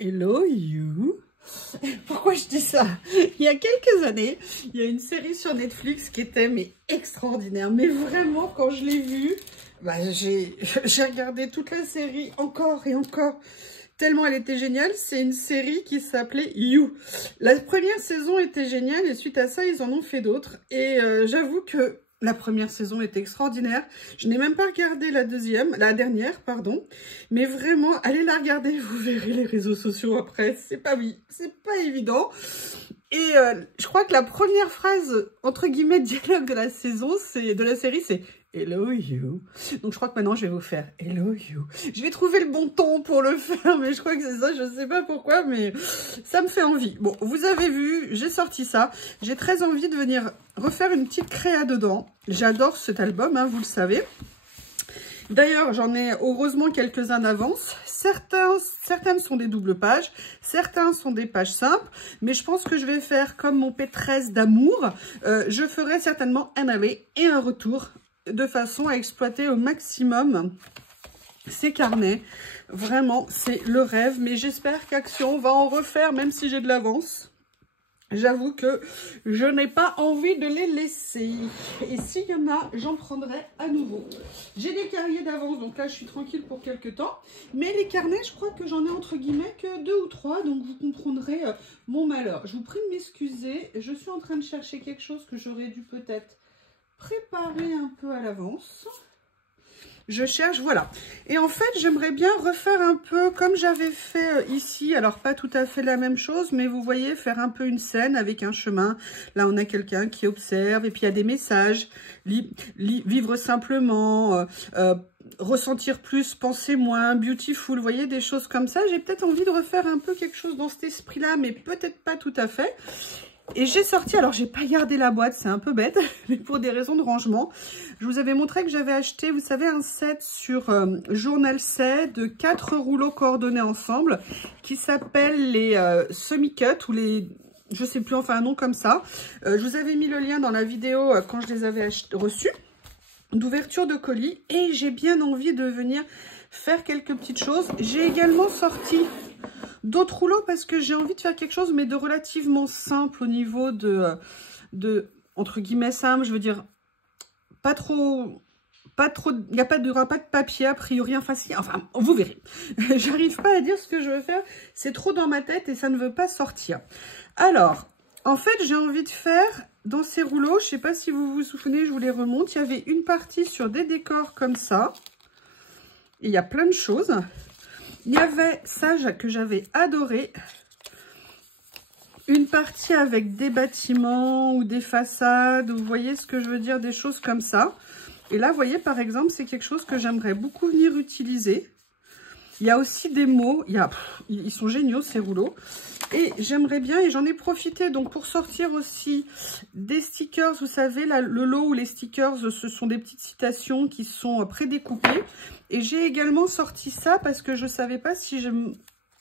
Hello you. Pourquoi je dis ça? Il y a quelques années, il y a une série sur Netflix qui était extraordinaire. Mais vraiment, quand je l'ai vue, j'ai regardé toute la série encore et encore. Tellement elle était géniale. C'est une série qui s'appelait You. La première saison était géniale et suite à ça, ils en ont fait d'autres. Et j'avoue que la première saison était extraordinaire. Je n'ai même pas regardé la dernière, pardon. Mais vraiment, allez la regarder, vous verrez les réseaux sociaux après. C'est pas évident. Et je crois que la première phrase, entre guillemets, dialogue de la série, c'est Hello you. Donc je crois que maintenant je vais vous faire Hello you. Je vais trouver le bon ton pour le faire, mais je crois que c'est ça, je sais pas pourquoi, mais ça me fait envie. Bon, vous avez vu, j'ai sorti ça. J'ai très envie de venir refaire une petite créa dedans. J'adore cet album, hein, vous le savez. D'ailleurs, j'en ai heureusement quelques-uns d'avance. Certaines sont des doubles pages, certains sont des pages simples, mais je pense que je vais faire comme mon P13 d'amour. Je ferai certainement un aller et un retour de façon à exploiter au maximum ces carnets. Vraiment, c'est le rêve, mais j'espère qu'Action va en refaire, même si j'ai de l'avance. J'avoue que je n'ai pas envie de les laisser. Et s'il y en a, j'en prendrai à nouveau. J'ai des carriers d'avance, donc là, je suis tranquille pour quelques temps. Mais les carnets, je crois que j'en ai entre guillemets que 2 ou 3. Donc, vous comprendrez mon malheur. Je vous prie de m'excuser. Je suis en train de chercher quelque chose que j'aurais dû peut-être préparer un peu à l'avance. Je cherche, voilà. Et en fait, j'aimerais bien refaire un peu comme j'avais fait ici. Alors, pas tout à fait la même chose, mais vous voyez, faire un peu une scène avec un chemin. Là, on a quelqu'un qui observe et puis il y a des messages. Vivre simplement, ressentir plus, penser moins, beautiful. Vous voyez, des choses comme ça. J'ai peut-être envie de refaire un peu quelque chose dans cet esprit-là, mais peut-être pas tout à fait. Et j'ai sorti, alors j'ai pas gardé la boîte, c'est un peu bête, mais pour des raisons de rangement. Je vous avais montré que j'avais acheté, vous savez, un set sur Journal Set de 4 rouleaux coordonnés ensemble, qui s'appelle les semi-cut ou les... je sais plus, enfin un nom comme ça. Je vous avais mis le lien dans la vidéo quand je les avais reçus, d'ouverture de colis. Et j'ai bien envie de venir faire quelques petites choses. J'ai également sorti d'autres rouleaux parce que j'ai envie de faire quelque chose mais de relativement simple au niveau de entre guillemets simple, je veux dire pas trop, il n'y aura pas de papier a priori, enfin si, enfin vous verrez. J'arrive pas à dire ce que je veux faire, c'est trop dans ma tête et ça ne veut pas sortir. Alors, en fait, j'ai envie de faire dans ces rouleaux, je sais pas si vous vous souvenez, je vous les remonte, il y avait une partie sur des décors comme ça. Et il y a plein de choses. Il y avait ça que j'avais adoré. Une partie avec des bâtiments ou des façades. Vous voyez ce que je veux dire? Des choses comme ça. Et là, vous voyez, par exemple, c'est quelque chose que j'aimerais beaucoup venir utiliser. Il y a aussi des mots. Ils sont géniaux, ces rouleaux. Et j'aimerais bien, et j'en ai profité donc pour sortir aussi des stickers. Vous savez, là, le lot où les stickers, ce sont des petites citations qui sont prédécoupées. Et j'ai également sorti ça parce que je ne savais pas si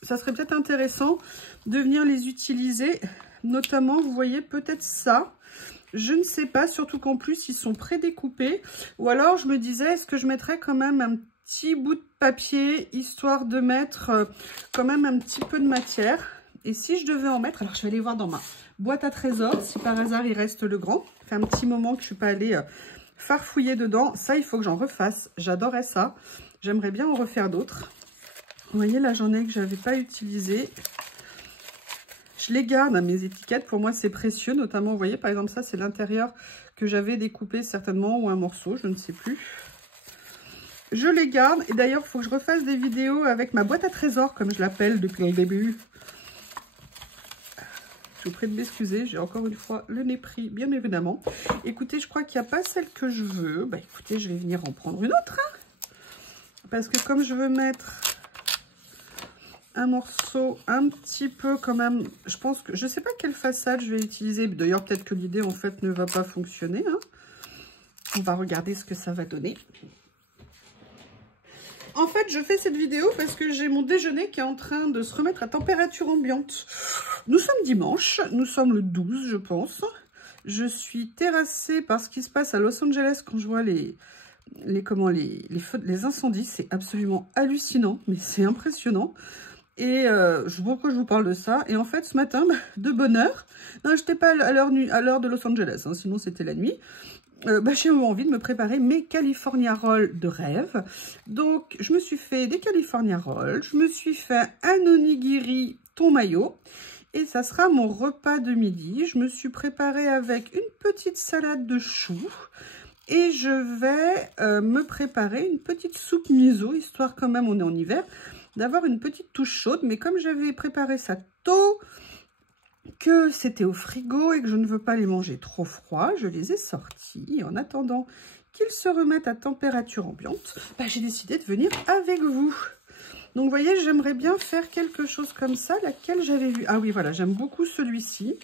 ça serait peut-être intéressant de venir les utiliser. Notamment, vous voyez peut-être ça. Je ne sais pas, surtout qu'en plus, ils sont prédécoupés. Ou alors, je me disais, est-ce que je mettrais quand même un petit bout de papier, histoire de mettre quand même un petit peu de matière. Et si je devais en mettre, alors je vais aller voir dans ma boîte à trésors, si par hasard il reste le grand. Ça fait un petit moment que je ne suis pas allée farfouiller dedans. Ça, il faut que j'en refasse. J'adorais ça. J'aimerais bien en refaire d'autres. Vous voyez, là, j'en ai que je n'avais pas utilisé. Je les garde, hein, mes étiquettes. Pour moi, c'est précieux. Notamment, vous voyez, par exemple, ça, c'est l'intérieur que j'avais découpé certainement, ou un morceau, je ne sais plus. Je les garde. Et d'ailleurs, il faut que je refasse des vidéos avec ma boîte à trésors, comme je l'appelle depuis le début. Je vous prie de m'excuser, j'ai encore une fois le nez pris, bien évidemment. Écoutez, je crois qu'il n'y a pas celle que je veux. Bah écoutez, je vais venir en prendre une autre. Hein, parce que comme je veux mettre un morceau un petit peu quand même, je pense que, je ne sais pas quelle façade je vais utiliser. D'ailleurs, peut-être que l'idée en fait ne va pas fonctionner. Hein. On va regarder ce que ça va donner. En fait, je fais cette vidéo parce que j'ai mon déjeuner qui est en train de se remettre à température ambiante. Nous sommes dimanche, nous sommes le 12, je pense. Je suis terrassée par ce qui se passe à Los Angeles quand je vois les incendies. C'est absolument hallucinant, mais c'est impressionnant. Et pourquoi je vous parle de ça? Et en fait, ce matin, de bonne heure, non, je n'étais pas à l'heure de Los Angeles, hein, sinon c'était la nuit. J'ai eu envie de me préparer mes California Rolls de rêve. Donc, je me suis fait des California Rolls. Je me suis fait un onigiri thon mayo. Et ça sera mon repas de midi. Je me suis préparée avec une petite salade de choux. Et je vais me préparer une petite soupe miso, histoire quand même, on est en hiver, d'avoir une petite touche chaude. Mais comme j'avais préparé ça tôt, que c'était au frigo et que je ne veux pas les manger trop froids, je les ai sortis. Et en attendant qu'ils se remettent à température ambiante, j'ai décidé de venir avec vous. Donc, vous voyez, j'aimerais bien faire quelque chose comme ça, laquelle j'avais vu. Ah oui, voilà, j'aime beaucoup celui-ci.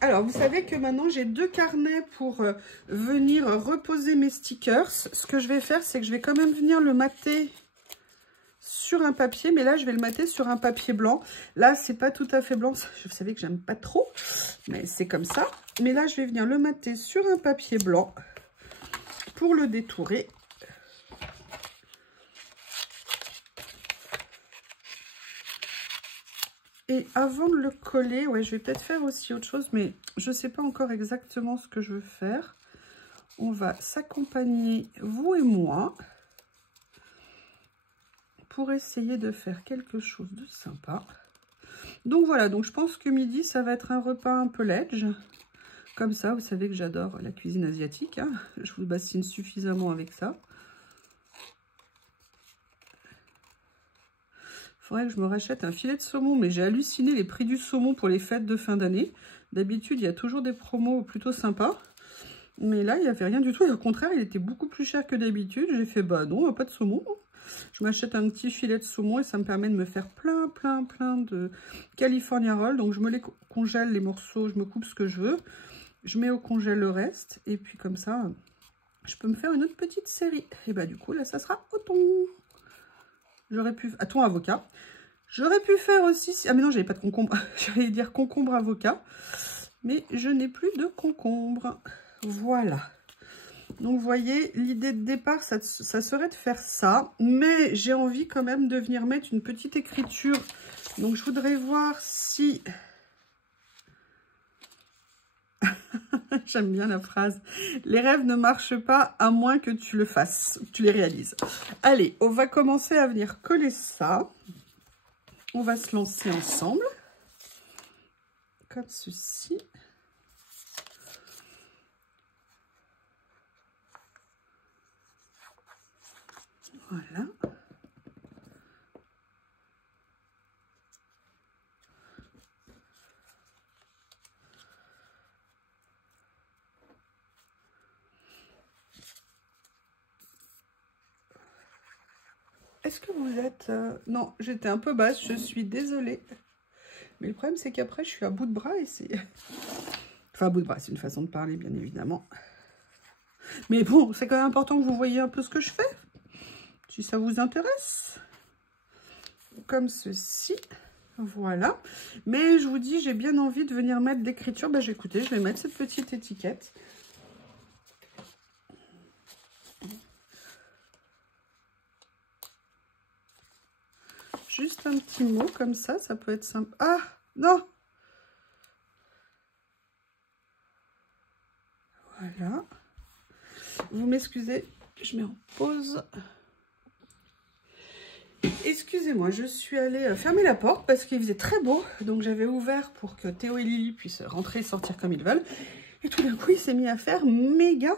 Alors, vous savez que maintenant, j'ai 2 carnets pour venir reposer mes stickers. Ce que je vais faire, c'est que je vais quand même venir le mater sur un papier, mais là, je vais le mater sur un papier blanc. Là, c'est pas tout à fait blanc. Je savais que j'aime pas trop, mais c'est comme ça. Mais là, je vais venir le mater sur un papier blanc pour le détourer. Et avant de le coller, ouais, je vais peut-être faire aussi autre chose, mais je ne sais pas encore exactement ce que je veux faire. On va s'accompagner, vous et moi, pour essayer de faire quelque chose de sympa. Donc voilà, donc je pense que midi, ça va être un repas un peu ledge. Comme ça, vous savez que j'adore la cuisine asiatique, hein. Je vous bassine suffisamment avec ça. Faudrait que je me rachète un filet de saumon, mais j'ai halluciné les prix du saumon pour les fêtes de fin d'année. D'habitude, il y a toujours des promos plutôt sympas. Mais là, il n'y avait rien du tout. Et au contraire, il était beaucoup plus cher que d'habitude. J'ai fait, bah non, pas de saumon. Je m'achète un petit filet de saumon et ça me permet de me faire plein de California Rolls. Donc, je me les congèle, les morceaux, je me coupe ce que je veux. Je mets au congèle le reste. Et puis, comme ça, je peux me faire une autre petite série. Et bah, du coup, là, ça sera au thon. J'aurais pu... à thon avocat. J'aurais pu faire aussi... Ah, mais non, j'avais pas de concombre. J'allais dire concombre avocat. Mais je n'ai plus de concombre. Voilà. Donc, vous voyez, l'idée de départ, ça serait de faire ça. Mais j'ai envie quand même de venir mettre une petite écriture. Donc, je voudrais voir si... J'aime bien la phrase. Les rêves ne marchent pas à moins que tu le fasses, que tu les réalises. Allez, on va commencer à venir coller ça. On va se lancer ensemble. Comme ceci. Voilà. Est-ce que vous êtes... Non, j'étais un peu basse, je suis désolée. Mais le problème, c'est qu'après, je suis à bout de bras et c'est... Enfin, à bout de bras, c'est une façon de parler, bien évidemment. Mais bon, c'est quand même important que vous voyez un peu ce que je fais. Si ça vous intéresse. Comme ceci. Voilà. Mais je vous dis, j'ai bien envie de venir mettre l'écriture. Ben, écoutez, je vais mettre cette petite étiquette. Juste un petit mot comme ça peut être simple. Ah, non! Voilà. Vous m'excusez, je mets en pause. Excusez-moi, je suis allée fermer la porte parce qu'il faisait très beau. Donc j'avais ouvert pour que Théo et Lily puissent rentrer et sortir comme ils veulent. Et tout d'un coup, il s'est mis à faire méga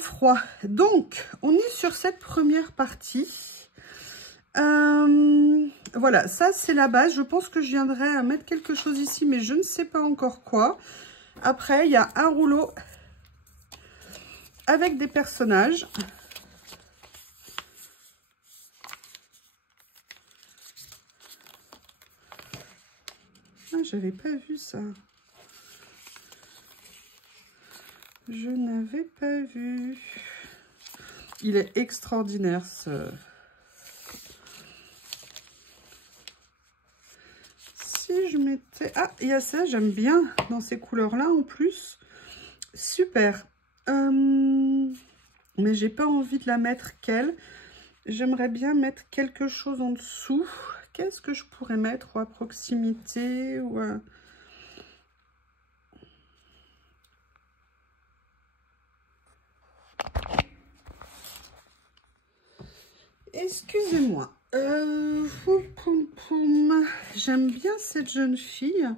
froid. Donc, on est sur cette première partie. Voilà, ça c'est la base. Je pense que je viendrai à mettre quelque chose ici, mais je ne sais pas encore quoi. Après, il y a un rouleau avec des personnages. Ah, j'avais pas vu ça. Je n'avais pas vu. Il est extraordinaire ce... Si je mettais... Ah, il y a ça, j'aime bien dans ces couleurs-là en plus. Super. mais j'ai pas envie de la mettre qu'elle. J'aimerais bien mettre quelque chose en dessous. Qu'est-ce que je pourrais mettre à proximité ou à... Excusez-moi. J'aime bien cette jeune fille.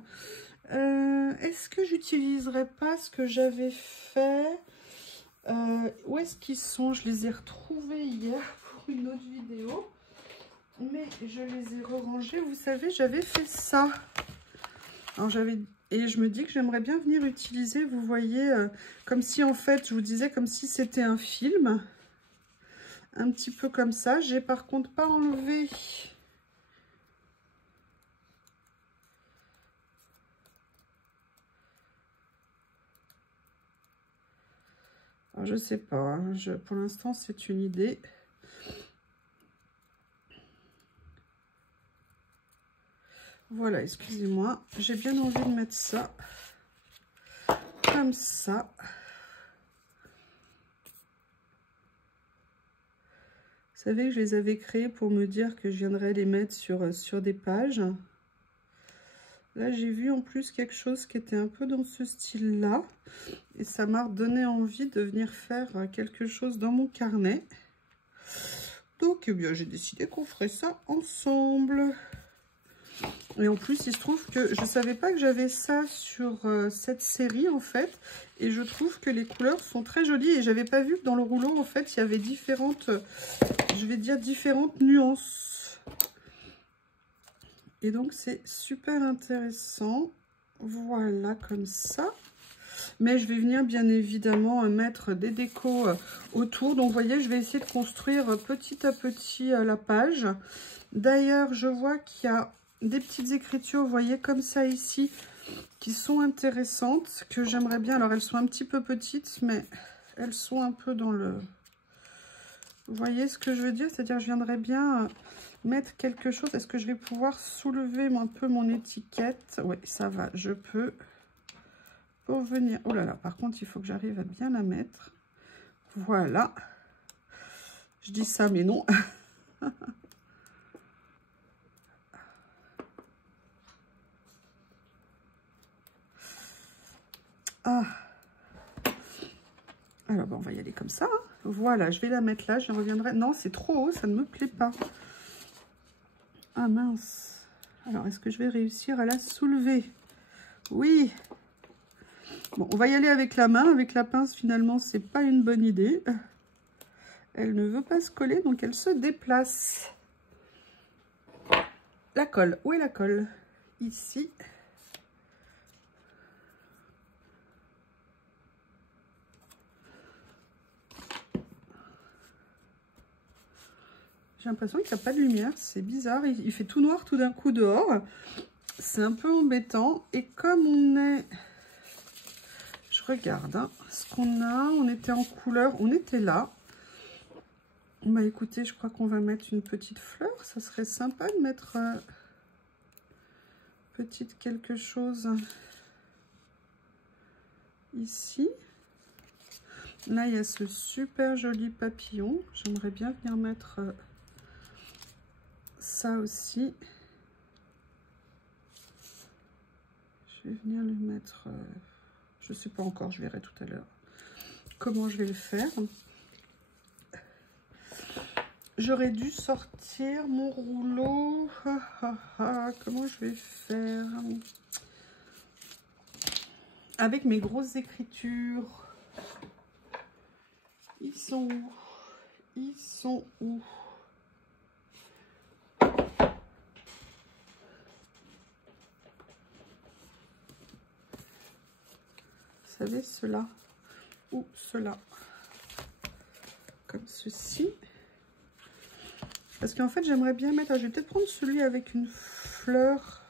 Est-ce que j'utiliserai pas ce que j'avais fait? Où est-ce qu'ils sont? Je les ai retrouvés hier pour une autre vidéo. Mais je les ai rangés. Vous savez, j'avais fait ça. Alors et je me dis que j'aimerais bien venir utiliser, vous voyez, comme si en fait, je vous disais, comme si c'était un film. Un petit peu comme ça. J'ai par contre pas enlevé. Alors, je sais pas. Hein, pour l'instant, c'est une idée. Voilà, excusez-moi. J'ai bien envie de mettre ça. Comme ça. Vous savez que je les avais créés pour me dire que je viendrais les mettre sur des pages. Là, j'ai vu en plus quelque chose qui était un peu dans ce style-là. Et ça m'a donné envie de venir faire quelque chose dans mon carnet. Donc, eh bien, j'ai décidé qu'on ferait ça ensemble. Et en plus, il se trouve que je ne savais pas que j'avais ça sur cette série, en fait. Et je trouve que les couleurs sont très jolies. Et j'avais pas vu que dans le rouleau, en fait, il y avait différentes, je vais dire, différentes nuances. Et donc, c'est super intéressant. Voilà, comme ça. Mais je vais venir, bien évidemment, mettre des décos autour. Donc, vous voyez, je vais essayer de construire petit à petit la page. D'ailleurs, je vois qu'il y a des petites écritures, vous voyez, comme ça ici, qui sont intéressantes, que j'aimerais bien. Alors, elles sont un petit peu petites, mais elles sont un peu dans le... Vous voyez ce que je veux dire? C'est-à-dire, je viendrais bien mettre quelque chose. Est-ce que je vais pouvoir soulever un peu mon étiquette? Oui, ça va, je peux. Pour venir... Oh là là, par contre, il faut que j'arrive à bien la mettre. Voilà. Je dis ça, mais non. Ah. Alors, on va y aller comme ça. Hein. Voilà, je vais la mettre là. Je reviendrai. Non, c'est trop haut, ça ne me plaît pas. Ah mince. Alors, est-ce que je vais réussir à la soulever? Oui. Bon, on va y aller avec la main. Avec la pince, finalement, c'est pas une bonne idée. Elle ne veut pas se coller, donc elle se déplace. La colle. Où est la colle? Ici. J'ai l'impression qu'il n'y a pas de lumière, c'est bizarre. Il fait tout noir tout d'un coup dehors. C'est un peu embêtant. Et comme on est... Je regarde hein, ce qu'on a. On était en couleur, on était là. Bah écoutez, je crois qu'on va mettre une petite fleur. Ça serait sympa de mettre petite quelque chose ici. Là, il y a ce super joli papillon. J'aimerais bien venir mettre... ça aussi, je vais venir le mettre, je sais pas encore, je verrai tout à l'heure comment je vais le faire. J'aurais dû sortir mon rouleau. Comment je vais faire avec mes grosses écritures? Ils sont où? Ils sont où? Vous savez, cela ou cela, comme ceci. Parce qu'en fait, j'aimerais bien mettre... je vais peut-être prendre celui avec une fleur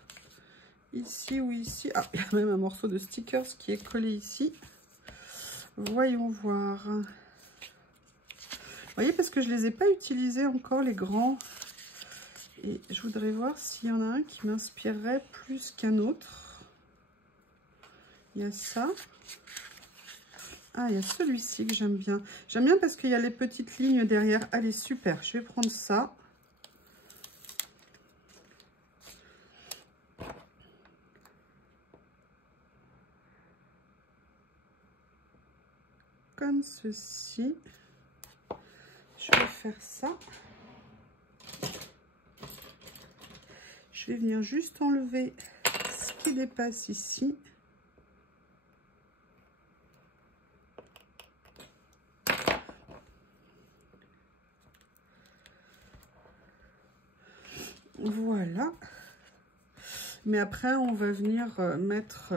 ici ou ici. Ah, il y a même un morceau de stickers qui est collé ici. Voyons voir. Vous voyez, parce que je ne les ai pas utilisés encore, les grands. Et je voudrais voir s'il y en a un qui m'inspirerait plus qu'un autre. Il y a ça. Ah, il y a celui-ci que j'aime bien. J'aime bien parce qu'il y a les petites lignes derrière. Allez, super. Je vais prendre ça. Comme ceci. Je vais faire ça. Je vais venir juste enlever ce qui dépasse ici. Voilà. Mais après, on va venir mettre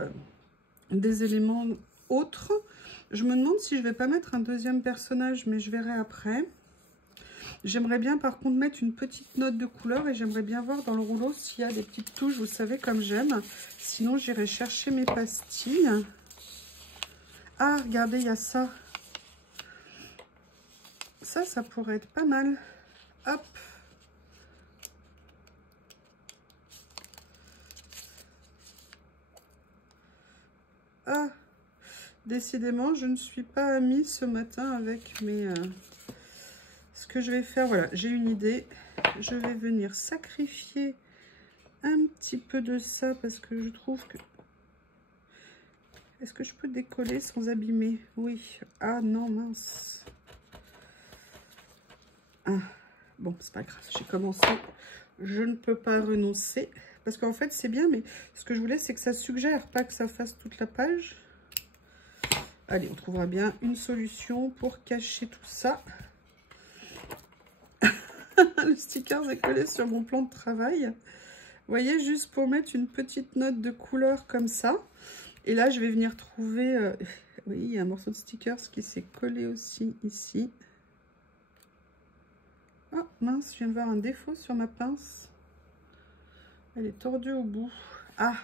des éléments autres. Je me demande si je vais pas mettre un deuxième personnage, mais je verrai après. J'aimerais bien par contre mettre une petite note de couleur et j'aimerais bien voir dans le rouleau s'il y a des petites touches, vous savez, comme j'aime. Sinon, j'irai chercher mes pastilles. Ah, regardez, il y a ça. Ça pourrait être pas mal. Hop. Ah, décidément, je ne suis pas amie ce matin avec mes... Ce que je vais faire, voilà, j'ai une idée. Je vais venir sacrifier un petit peu de ça parce que je trouve que... Est-ce que je peux décoller sans abîmer? Oui. Ah non, mince. Ah, bon, c'est pas grave, j'ai commencé. Je ne peux pas renoncer. Parce qu'en fait, c'est bien, mais ce que je voulais, c'est que ça suggère, pas que ça fasse toute la page. Allez, on trouvera bien une solution pour cacher tout ça. Le sticker est collé sur mon plan de travail. Vous voyez, juste pour mettre une petite note de couleur comme ça. Et là, je vais venir trouver... oui, il y a un morceau de sticker qui s'est collé aussi ici. Oh, mince, je viens de voir un défaut sur ma pince. Elle est tordue au bout. Ah,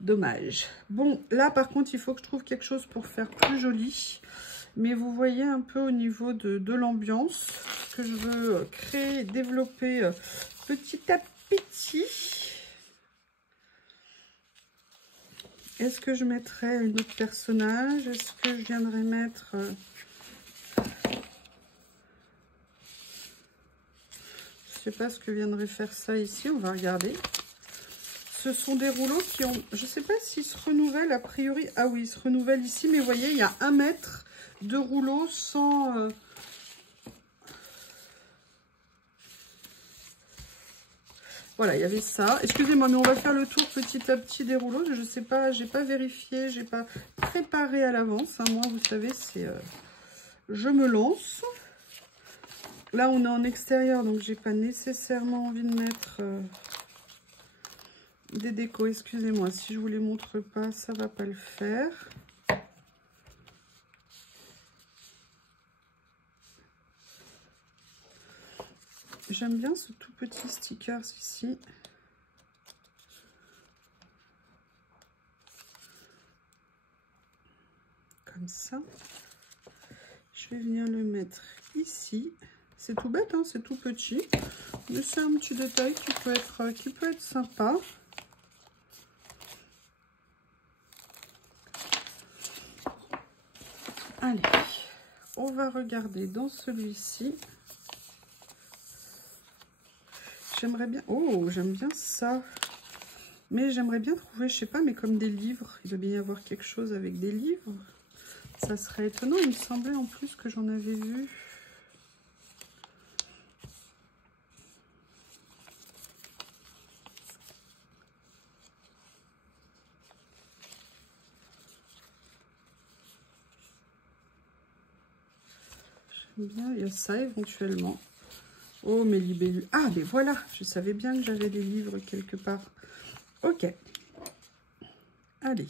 dommage. Bon, là, par contre, il faut que je trouve quelque chose pour faire plus joli. Mais vous voyez un peu au niveau de l'ambiance que je veux créer, développer petit à petit. Est-ce que je mettrais un autre personnage? Est-ce que je viendrais mettre... Je sais pas ce que viendrait faire ça ici. On va regarder. Ce sont des rouleaux qui ont... Je sais pas s'ils se renouvellent a priori. Ah oui, ils se renouvellent ici. Mais vous voyez, il y a 1 mètre de rouleau sans... Voilà, il y avait ça. Excusez-moi, mais on va faire le tour petit à petit des rouleaux. Je sais pas, j'ai pas vérifié, j'ai pas préparé à l'avance. Hein. Moi, vous savez, c'est... je me lance. Là, on est en extérieur, donc j'ai pas nécessairement envie de mettre des décos. Excusez-moi, si je vous les montre pas, ça va pas le faire. J'aime bien ce tout petit sticker ici. Comme ça. Je vais venir le mettre ici. C'est tout bête, hein, c'est tout petit. Mais c'est un petit détail qui peut être sympa. Allez, on va regarder dans celui-ci. J'aimerais bien... Oh, j'aime bien ça. Mais j'aimerais bien trouver, je sais pas, mais comme des livres. Il doit bien y avoir quelque chose avec des livres. Ça serait étonnant. Il me semblait en plus que j'en avais vu. J'aime bien, il y a ça éventuellement. Oh, mes libellules. Ah, mais voilà, je savais bien que j'avais des livres quelque part. Ok. Allez.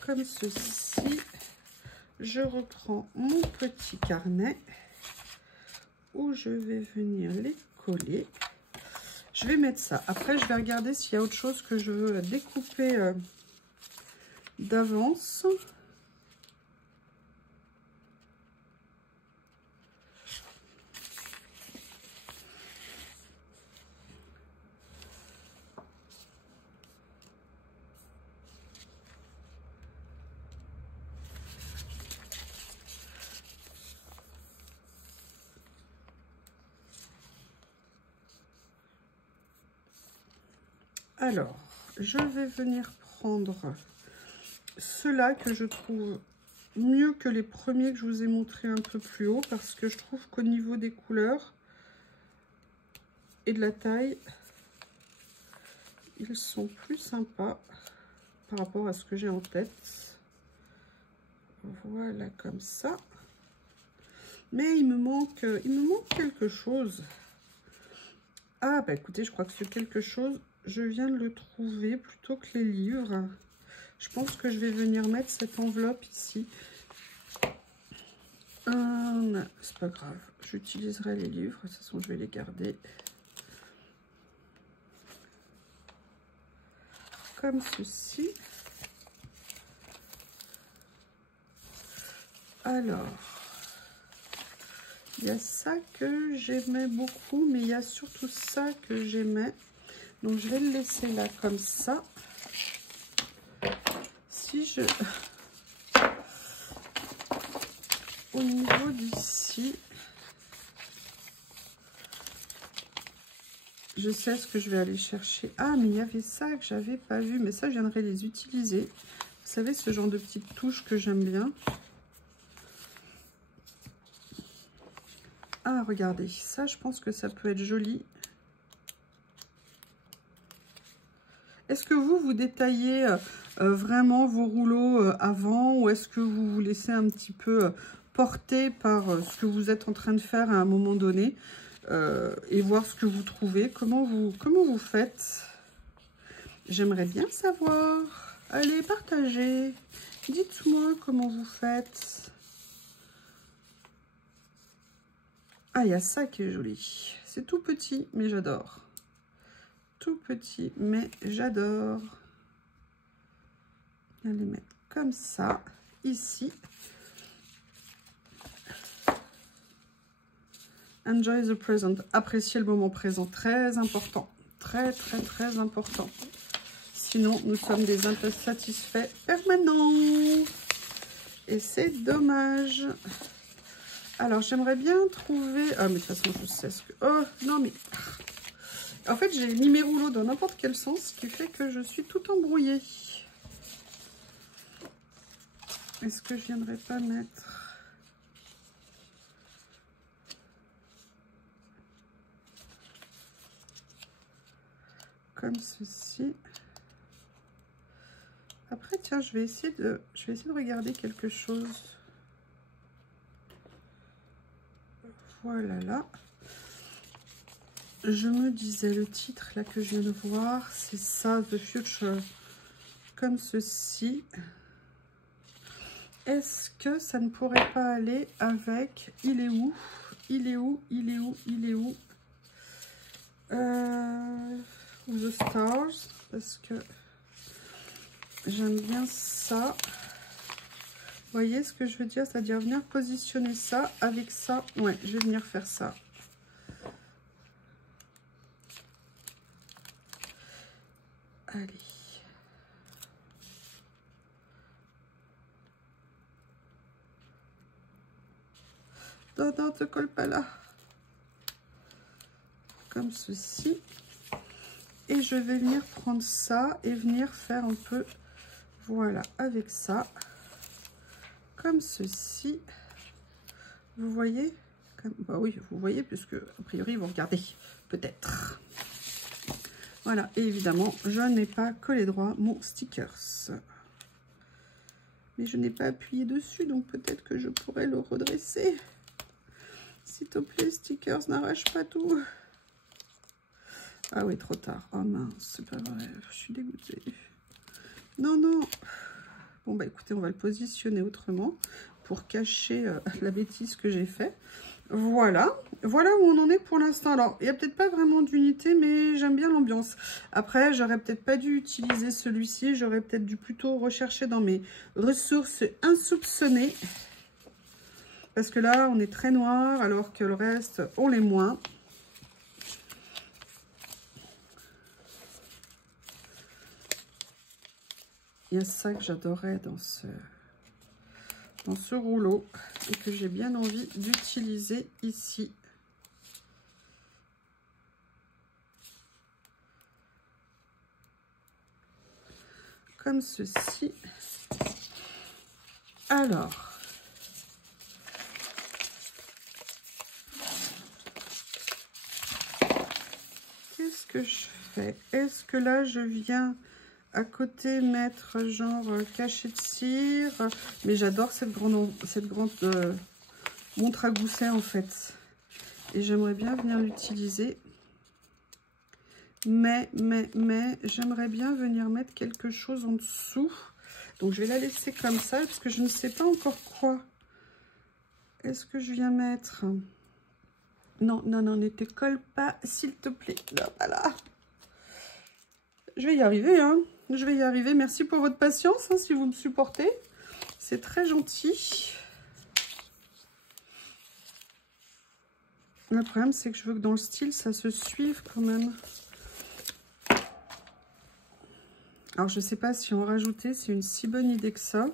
Comme ceci. Je reprends mon petit carnet où je vais venir les coller. Je vais mettre ça. Après, je vais regarder s'il y a autre chose que je veux découper d'avance. Alors, je vais venir prendre ceux-là que je trouve mieux que les premiers que je vous ai montrés un peu plus haut, parce que je trouve qu'au niveau des couleurs et de la taille, ils sont plus sympas par rapport à ce que j'ai en tête. Voilà, comme ça. Mais il me manque quelque chose. Ah, bah écoutez, je crois que ce quelque chose, je viens de le trouver plutôt que les livres. Je pense que je vais venir mettre cette enveloppe ici. C'est pas grave, j'utiliserai les livres, de toute façon je vais les garder. Comme ceci. Alors, il y a ça que j'aimais beaucoup, mais il y a surtout ça que j'aimais. Donc je vais le laisser là comme ça. Si je... Au niveau d'ici, je sais ce que je vais aller chercher. Ah, mais il y avait ça que j'avais pas vu, mais ça, je viendrai les utiliser. Vous savez, ce genre de petites touches que j'aime bien. Ah, regardez, ça, je pense que ça peut être joli. Est-ce que vous détaillez vraiment vos rouleaux avant, ou est-ce que vous vous laissez un petit peu porter par ce que vous êtes en train de faire à un moment donné et voir ce que vous trouvez? Comment vous faites? J'aimerais bien savoir. Allez, partagez. Dites-moi comment vous faites. Ah, il y a ça qui est joli. C'est tout petit, mais j'adore. Tout petit, mais j'adore. On va les mettre comme ça, ici. Enjoy the present. Appréciez le moment présent. Très important. Très, très, très important. Sinon, nous sommes des insatisfaits permanents. Et c'est dommage. Alors, j'aimerais bien trouver... Ah, mais de toute façon, je sais ce que... Oh, non, mais... En fait, j'ai mis mes rouleaux dans n'importe quel sens, ce qui fait que je suis tout embrouillée. Est-ce que je viendrai pas mettre... comme ceci. Après, tiens, je vais essayer de regarder quelque chose. Voilà, là. Je me disais, le titre, là, que je viens de voir, c'est ça, The Future. Comme ceci. Est-ce que ça ne pourrait pas aller avec... Il est où? Il est où? Il est où? Il est où? The Stars, parce que j'aime bien ça. Vous voyez ce que je veux dire? C'est-à-dire venir positionner ça avec ça. Ouais, je vais venir faire ça. Allez. Non, non, te colle pas là. Comme ceci. Et je vais venir prendre ça et venir faire un peu, voilà, avec ça. Comme ceci. Vous voyez? Bah oui, vous voyez, puisque a priori, vous regardez, peut-être. Voilà, et évidemment, je n'ai pas collé droit mon stickers. Mais je n'ai pas appuyé dessus, donc peut-être que je pourrais le redresser. S'il te plaît, stickers, n'arrache pas tout. Ah oui, trop tard. Oh mince, c'est pas vrai, je suis dégoûtée. Non, non. Bon, bah écoutez, on va le positionner autrement pour cacher la bêtise que j'ai fait. Voilà, voilà où on en est pour l'instant. Alors, il n'y a peut-être pas vraiment d'unité, mais j'aime bien l'ambiance. Après, j'aurais peut-être pas dû utiliser celui-ci. J'aurais peut-être dû plutôt rechercher dans mes ressources insoupçonnées. Parce que là, on est très noir, alors que le reste, on l'est moins. Il y a ça que j'adorais dans ce rouleau et que j'ai bien envie d'utiliser ici. comme ceci. Alors, qu'est-ce que je fais? Est-ce que là, je viens à côté mettre genre cachet de cire? Mais j'adore cette grande montre à gousset en fait. Et j'aimerais bien venir l'utiliser. Mais j'aimerais bien venir mettre quelque chose en dessous. Donc, je vais la laisser comme ça parce que je ne sais pas encore quoi. Est-ce que je viens mettre... Non, ne te colle pas, s'il te plaît. Là, voilà. Je vais y arriver, hein. Je vais y arriver. Merci pour votre patience, hein, si vous me supportez. C'est très gentil. Le problème, c'est que je veux que dans le style, ça se suive quand même. Alors, je ne sais pas si en rajouter, c'est une si bonne idée que ça.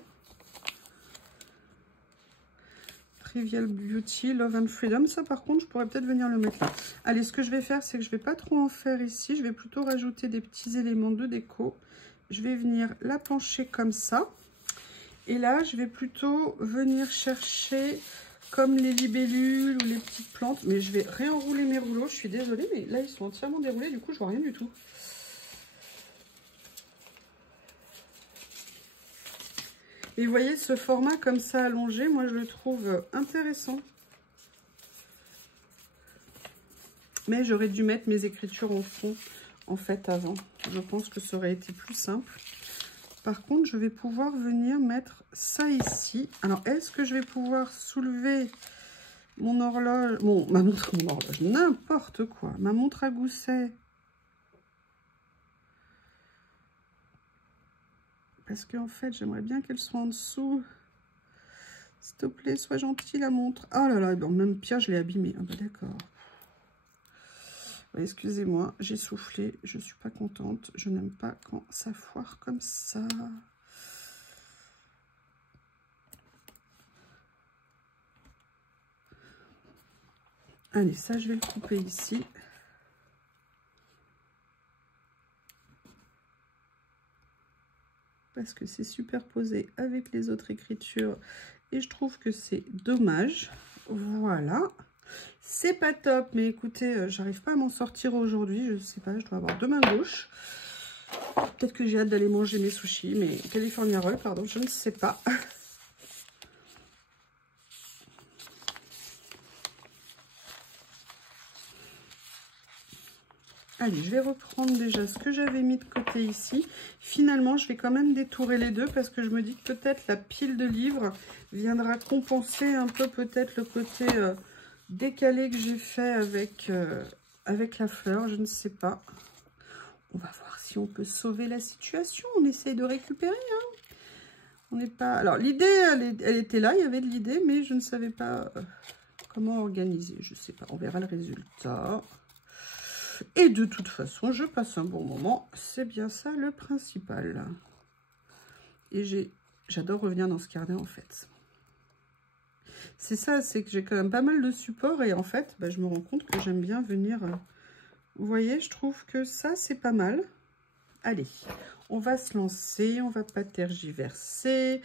Trivial Beauty, Love and Freedom. Ça, par contre, je pourrais peut-être venir le mettre là. Allez, ce que je vais faire, c'est que je ne vais pas trop en faire ici. Je vais plutôt rajouter des petits éléments de déco. Je vais venir la pencher comme ça. Et là, je vais plutôt venir chercher comme les libellules ou les petites plantes. Mais je vais réenrouler mes rouleaux. Je suis désolée, mais là, ils sont entièrement déroulés. Du coup, je vois rien du tout. Et vous voyez, ce format comme ça allongé, moi, je le trouve intéressant. Mais j'aurais dû mettre mes écritures en fond, en fait, avant. Je pense que ça aurait été plus simple. Par contre, je vais pouvoir venir mettre ça ici. Alors, est-ce que je vais pouvoir soulever mon horloge, ma montre, mon horloge, n'importe quoi, ma montre à gousset. Parce qu'en fait, j'aimerais bien qu'elle soit en dessous. S'il te plaît, sois gentil, la montre. Oh là là, bon, même pire, je l'ai abîmée. Ah bah d'accord. Ouais, excusez-moi, j'ai soufflé, je suis pas contente. Je n'aime pas quand ça foire comme ça. Allez, ça, je vais le couper ici. Parce que c'est superposé avec les autres écritures. Et je trouve que c'est dommage. Voilà. C'est pas top, mais écoutez, j'arrive pas à m'en sortir aujourd'hui. Je sais pas, je dois avoir deux mains gauches. Peut-être que j'ai hâte d'aller manger mes sushis, mes California Roll, pardon, je ne sais pas. Allez, je vais reprendre déjà ce que j'avais mis de côté ici. Finalement, je vais quand même détourer les deux parce que je me dis que peut-être la pile de livres viendra compenser un peu peut-être le côté décalé que j'ai fait avec la fleur. Je ne sais pas. On va voir si on peut sauver la situation. On essaye de récupérer. Hein. On n'est pas... Alors, l'idée, elle était là. Il y avait de l'idée, mais je ne savais pas comment organiser. Je ne sais pas. On verra le résultat. Et de toute façon, je passe un bon moment. C'est bien ça le principal. Et j'adore revenir dans ce carnet en fait. C'est ça, c'est que j'ai quand même pas mal de supports. Et en fait, bah, je me rends compte que j'aime bien venir... Vous voyez, je trouve que ça, c'est pas mal. Allez, on va se lancer. On va pas tergiverser.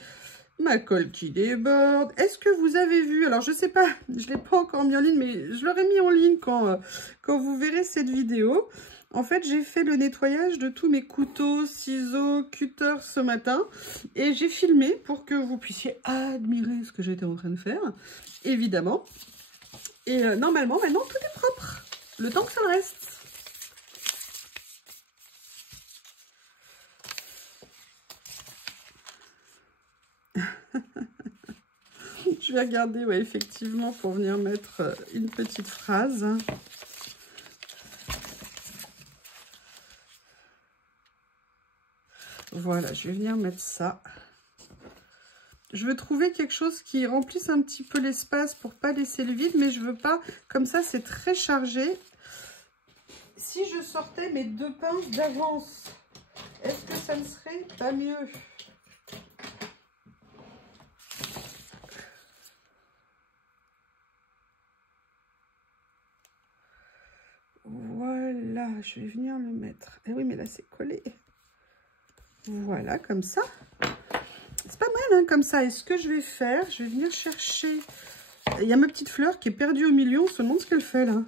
Ma colle qui déborde. Est-ce que vous avez vu, alors je sais pas, je l'ai pas encore mis en ligne, mais je l'aurai mis en ligne quand vous verrez cette vidéo. En fait, j'ai fait le nettoyage de tous mes couteaux, ciseaux, cutters ce matin. Et j'ai filmé pour que vous puissiez admirer ce que j'étais en train de faire, évidemment. Et normalement, maintenant, tout est propre. Le temps que ça le reste. Je vais regarder, ouais, effectivement, pour venir mettre une petite phrase. Voilà, je vais venir mettre ça. Je veux trouver quelque chose qui remplisse un petit peu l'espace pour pas laisser le vide, mais je veux pas, comme ça, c'est très chargé. Si je sortais mes deux pinces d'avance, est-ce que ça ne serait pas mieux ? Voilà, je vais venir le mettre. Eh oui, mais là, c'est collé. Voilà, comme ça. C'est pas mal, hein, comme ça. Et ce que je vais faire, je vais venir chercher... Il y a ma petite fleur qui est perdue au milieu. On se demande ce qu'elle fait, là.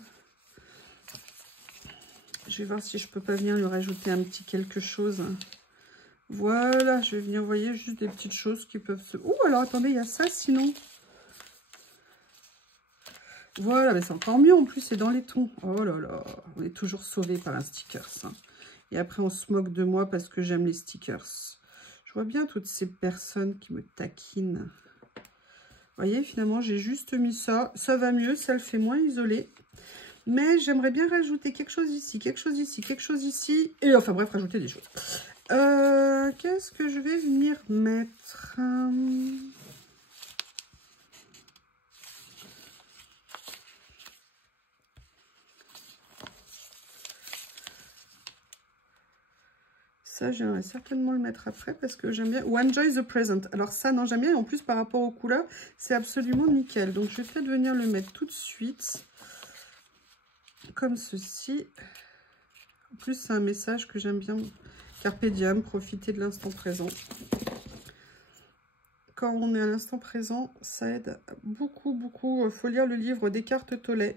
Je vais voir si je peux pas venir lui rajouter un petit quelque chose. Voilà, je vais venir, vous voyez, juste des petites choses qui peuvent se... Oh, alors, attendez, il y a ça, sinon. Voilà, mais c'est encore mieux, en plus, c'est dans les tons. Oh là là, on est toujours sauvé par un sticker, ça. Et après, on se moque de moi parce que j'aime les stickers. Je vois bien toutes ces personnes qui me taquinent. Vous voyez, finalement, j'ai juste mis ça. Ça va mieux, ça le fait moins isolé. Mais j'aimerais bien rajouter quelque chose ici, quelque chose ici, quelque chose ici. Et enfin bref, rajouter des choses. Qu'est-ce que je vais venir mettre? Ça, j'aimerais certainement le mettre après parce que j'aime bien. Ou Enjoy the Present. Alors ça, non, j'aime bien. Et en plus, par rapport aux couleurs, c'est absolument nickel. Donc, je vais peut-être venir le mettre tout de suite. Comme ceci. En plus, c'est un message que j'aime bien. Carpe diem, profiter de l'instant présent. Quand on est à l'instant présent, ça aide beaucoup, beaucoup. Il faut lire le livre d'Eckhart Tolle,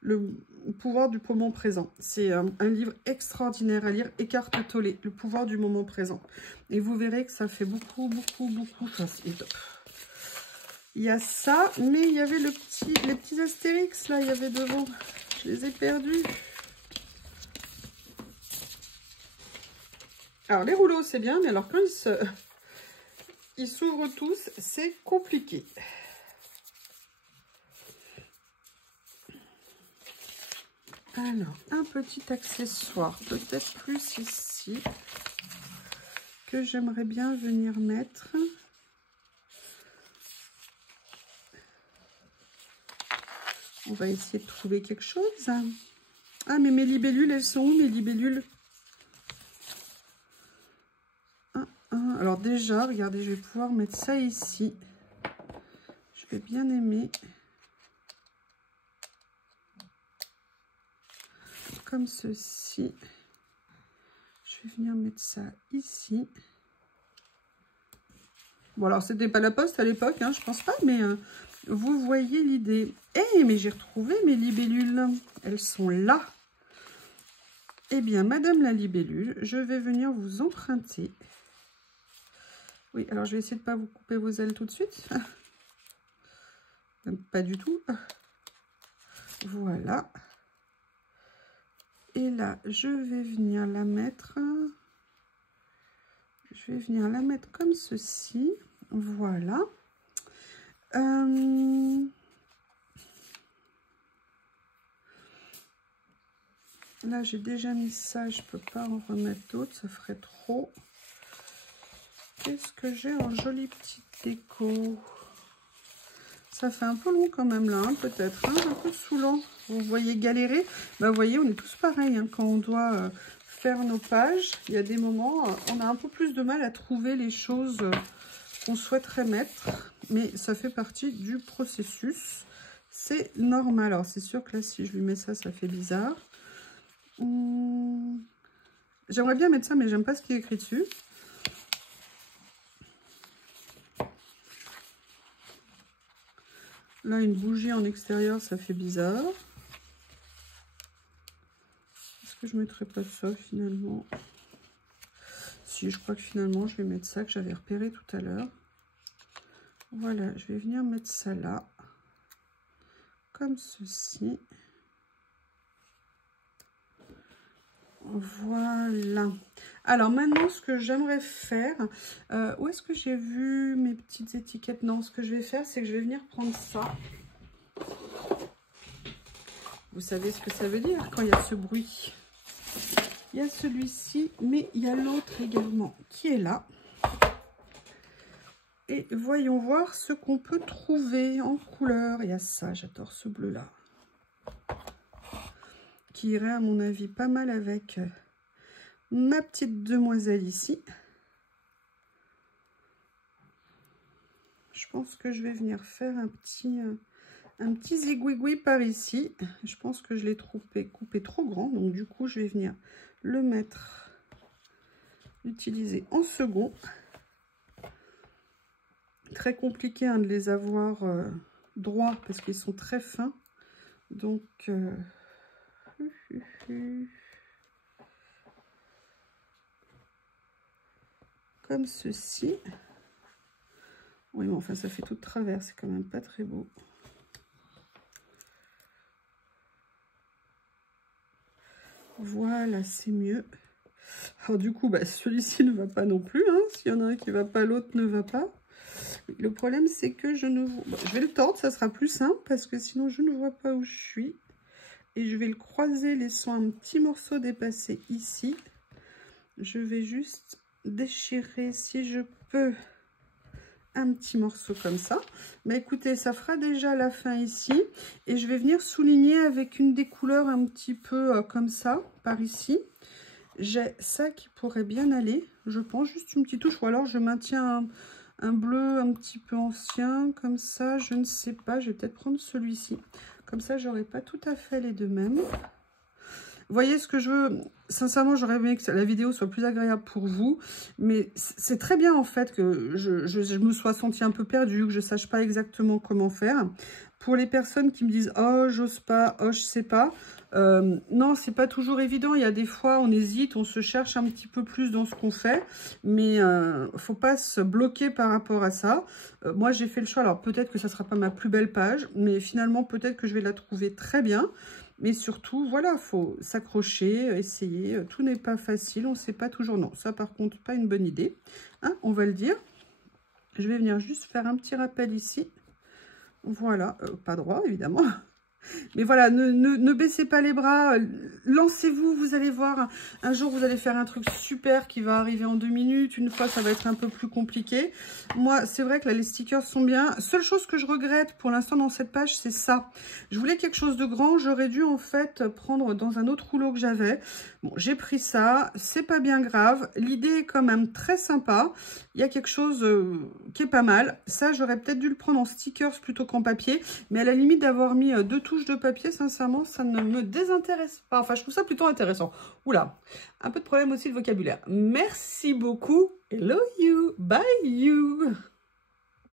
Le pouvoir du moment présent. C'est un livre extraordinaire à lire, Eckhart Tolle, Le pouvoir du moment présent. Et vous verrez que ça fait beaucoup, beaucoup, beaucoup. Enfin, c'est top. Il y a ça, mais il y avait les petits astérix, là, il y avait devant. Je les ai perdus. Alors, les rouleaux, c'est bien, mais alors quand ils s'ouvrent tous, c'est compliqué. Alors, un petit accessoire, peut-être plus ici, que j'aimerais bien venir mettre. On va essayer de trouver quelque chose. Ah, mais mes libellules, elles sont où, mes libellules? Alors déjà, regardez, je vais pouvoir mettre ça ici. Je vais bien aimer. Comme ceci. Je vais venir mettre ça ici. Bon, alors, c'était pas la poste à l'époque, hein, je pense pas, mais vous voyez l'idée. Eh, mais j'ai retrouvé mes libellules. Elles sont là. Eh bien, Madame la libellule, je vais venir vous emprunter. Oui, alors je vais essayer de ne pas vous couper vos ailes tout de suite. Même pas du tout. Voilà. Et là, je vais venir la mettre. Je vais venir la mettre comme ceci. Voilà. Là, j'ai déjà mis ça. Je ne peux pas en remettre d'autres. Ça ferait trop. Qu'est-ce que j'ai en jolie petite déco? Ça fait un peu long quand même là, hein, peut-être. Hein, un peu saoulant. Vous voyez galérer. Bah, vous voyez, on est tous pareils. Hein, quand on doit faire nos pages, il y a des moments, on a un peu plus de mal à trouver les choses qu'on souhaiterait mettre. Mais ça fait partie du processus. C'est normal. Alors, c'est sûr que là, si je lui mets ça, ça fait bizarre. J'aimerais bien mettre ça, mais j'aime pas ce qui est écrit dessus. Là, une bougie en extérieur, ça fait bizarre. Est-ce que je ne mettrais pas ça finalement? Si, je crois que finalement, je vais mettre ça que j'avais repéré tout à l'heure. Voilà, je vais venir mettre ça là. Comme ceci. Voilà. Alors maintenant, ce que j'aimerais faire, où est-ce que j'ai vu mes petites étiquettes? Non, ce que je vais faire, c'est que je vais venir prendre ça. Vous savez ce que ça veut dire quand il y a ce bruit? Il y a celui-ci, mais il y a l'autre également qui est là. Et voyons voir ce qu'on peut trouver en couleur. Il y a ça, j'adore ce bleu-là. Qui irait à mon avis pas mal avec ma petite demoiselle ici. Je pense que je vais venir faire un petit zigouigoui par ici. Je pense que je l'ai coupé trop grand. Donc du coup, je vais venir le mettre utiliser en second. Très compliqué hein, de les avoir droits parce qu'ils sont très fins. Donc, comme ceci. Oui, mais enfin, ça fait tout de travers. C'est quand même pas très beau. Voilà, c'est mieux. Alors du coup, bah, celui-ci ne va pas non plus. Hein. S'il y en a un qui ne va pas, l'autre ne va pas. Le problème, c'est que je ne vois... Bon, je vais le tordre, ça sera plus simple, parce que sinon, je ne vois pas où je suis. Et je vais le croiser, laissant un petit morceau dépassé ici. Je vais juste déchirer, si je peux, un petit morceau comme ça. Mais écoutez, ça fera déjà la fin ici. Et je vais venir souligner avec une des couleurs un petit peu comme ça, par ici. J'ai ça qui pourrait bien aller, je pense, juste une petite touche. Ou alors je maintiens un bleu un petit peu ancien, comme ça, je ne sais pas. Je vais peut-être prendre celui-ci. Comme ça, j'aurai pas tout à fait les deux mêmes. Vous voyez ce que je veux? Sincèrement, j'aurais aimé que la vidéo soit plus agréable pour vous. Mais c'est très bien, en fait, que je me sois sentie un peu perdue, que je ne sache pas exactement comment faire. Pour les personnes qui me disent « Oh, j'ose pas, oh, je sais pas », non, c'est pas toujours évident. Il y a des fois, on hésite, on se cherche un petit peu plus dans ce qu'on fait. Mais faut pas se bloquer par rapport à ça. Moi, j'ai fait le choix. Alors, peut-être que ça sera pas ma plus belle page. Mais finalement, peut-être que je vais la trouver très bien. Mais surtout, voilà, faut s'accrocher, essayer. Tout n'est pas facile, on ne sait pas toujours. Non, ça par contre, pas une bonne idée. Hein, on va le dire. Je vais venir juste faire un petit rappel ici. Voilà, pas droit évidemment. Mais voilà, ne baissez pas les bras, lancez-vous, vous allez voir, un jour vous allez faire un truc super qui va arriver en 2 minutes, une fois ça va être un peu plus compliqué. Moi, c'est vrai que là, les stickers sont bien. Seule chose que je regrette pour l'instant dans cette page, c'est ça. Je voulais quelque chose de grand, j'aurais dû en fait prendre dans un autre rouleau que j'avais. Bon, j'ai pris ça, c'est pas bien grave, l'idée est quand même très sympa. Il y a quelque chose qui est pas mal. Ça, j'aurais peut-être dû le prendre en stickers plutôt qu'en papier, mais à la limite d'avoir mis 2 touches de papier, sincèrement, ça ne me désintéresse pas. Enfin, je trouve ça plutôt intéressant. Oula, un peu de problème aussi de vocabulaire. Merci beaucoup. Hello you, bye you.